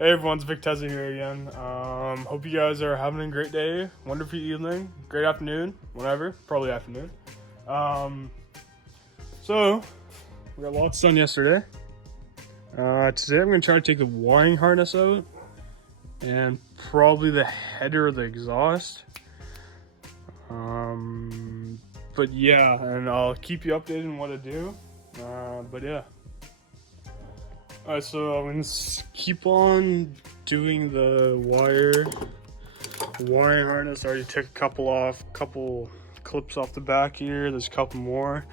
Hey everyone, it's Vic Tezza here again. Hope you guys are having a great day, wonderful evening, great afternoon, whatever, probably afternoon. So, we got lots done yesterday. Today I'm going to try to take the wiring harness out and probably the header of the exhaust. But yeah, and I'll keep you updated on what I do. But yeah. Alright, so I'm gonna keep on doing the wiring harness. I already took a couple clips off the back here. There's a couple more.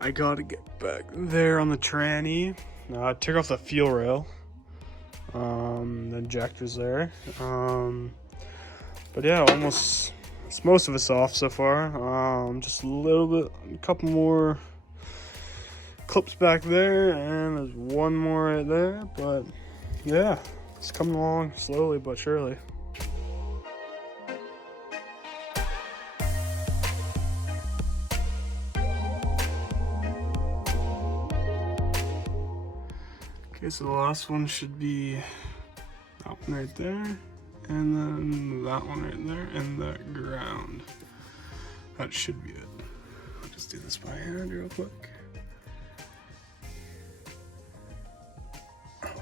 I gotta get back there on the tranny. Took off the fuel rail. The injector's there. But yeah, most of it's off so far. Just a couple more clips back there, and there's one more right there, but yeah, it's coming along slowly but surely. Okay, so the last one should be that one right there, and then that one right there, and that ground. That should be it. I'll just do this by hand real quick.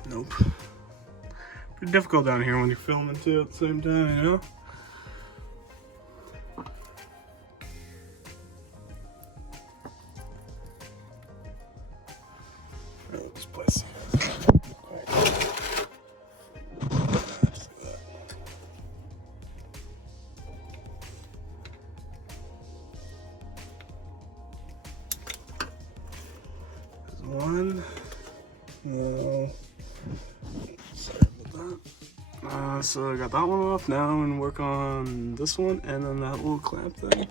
Nope. Pretty difficult down here when you're filming too at the same time, you know? Oh, this place. There's one. No. Sorry about that. So I got that one off. Now I'm gonna work on this one and then that little clamp thing.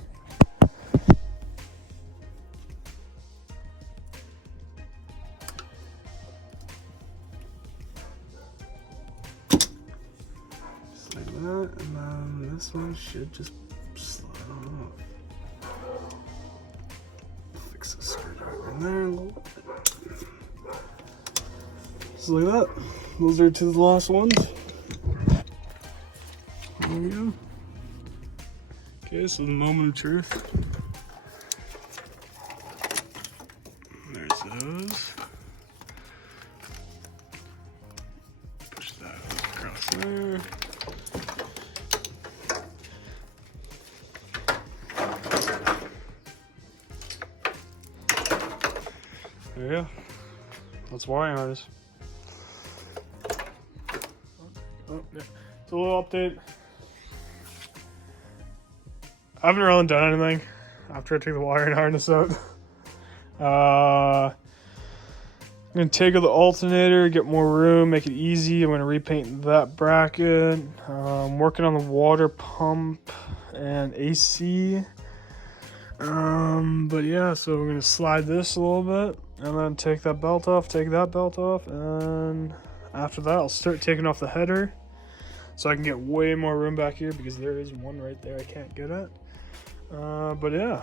Just like that, and then this one should just slide on off. Fix the screwdriver in there a little bit. Just like that. Those are two of the last ones. There we go. Okay, so the moment of truth. There's those. Push that across there. There you go. That's wiring harness. Oh, yeah. So a little update. I haven't really done anything after I took the wiring harness out. I'm gonna take out the alternator, get more room, make it easy. I'm gonna repaint that bracket. I'm working on the water pump and AC. But yeah, so we're gonna slide this a little bit and then take that belt off, take that belt off, and after that I'll start taking off the header so I can get way more room back here because there is one right there I can't get at. But yeah.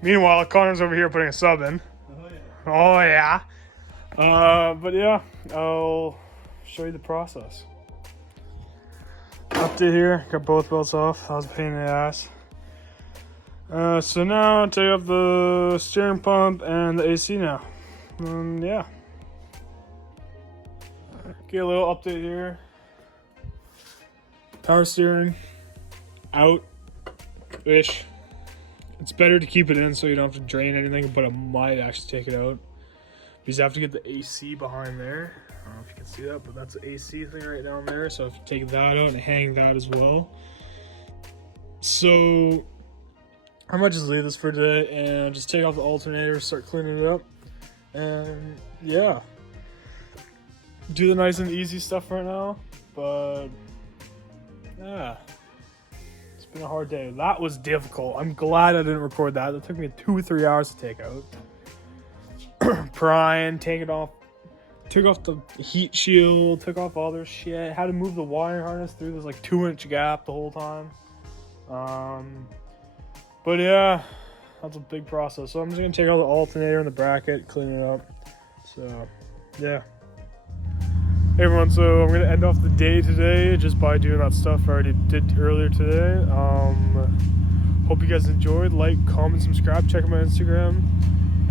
Meanwhile, Connor's over here putting a sub in. Oh yeah. But yeah, I'll show you the process. Update here, got both belts off. That was a pain in the ass. So now take off the steering pump and the AC now. Yeah. Okay, a little update here. Power steering out-ish. It's better to keep it in so you don't have to drain anything, but I might actually take it out because I have to get the AC behind there. I don't know if you can see that, but that's the AC thing right down there. So I have to take that out and hang that as well. So I might just leave this for today and just take off the alternator, start cleaning it up, and yeah, do the nice and easy stuff right now. But yeah, it's been a hard day. That was difficult. I'm glad I didn't record that. It took me 2 or 3 hours to take out. Prying, take it off, took off the heat shield, took off all their shit. Had to move the wire harness through this like 2-inch gap the whole time. But yeah, that's a big process. So I'm just gonna take out the alternator and the bracket, clean it up. So yeah. Hey everyone, so I'm gonna end off the day today just by doing that stuff I already did earlier today. Hope you guys enjoyed. Like, comment, subscribe, check out my Instagram,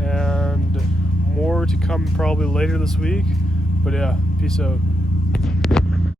and more to come probably later this week. But yeah, peace out.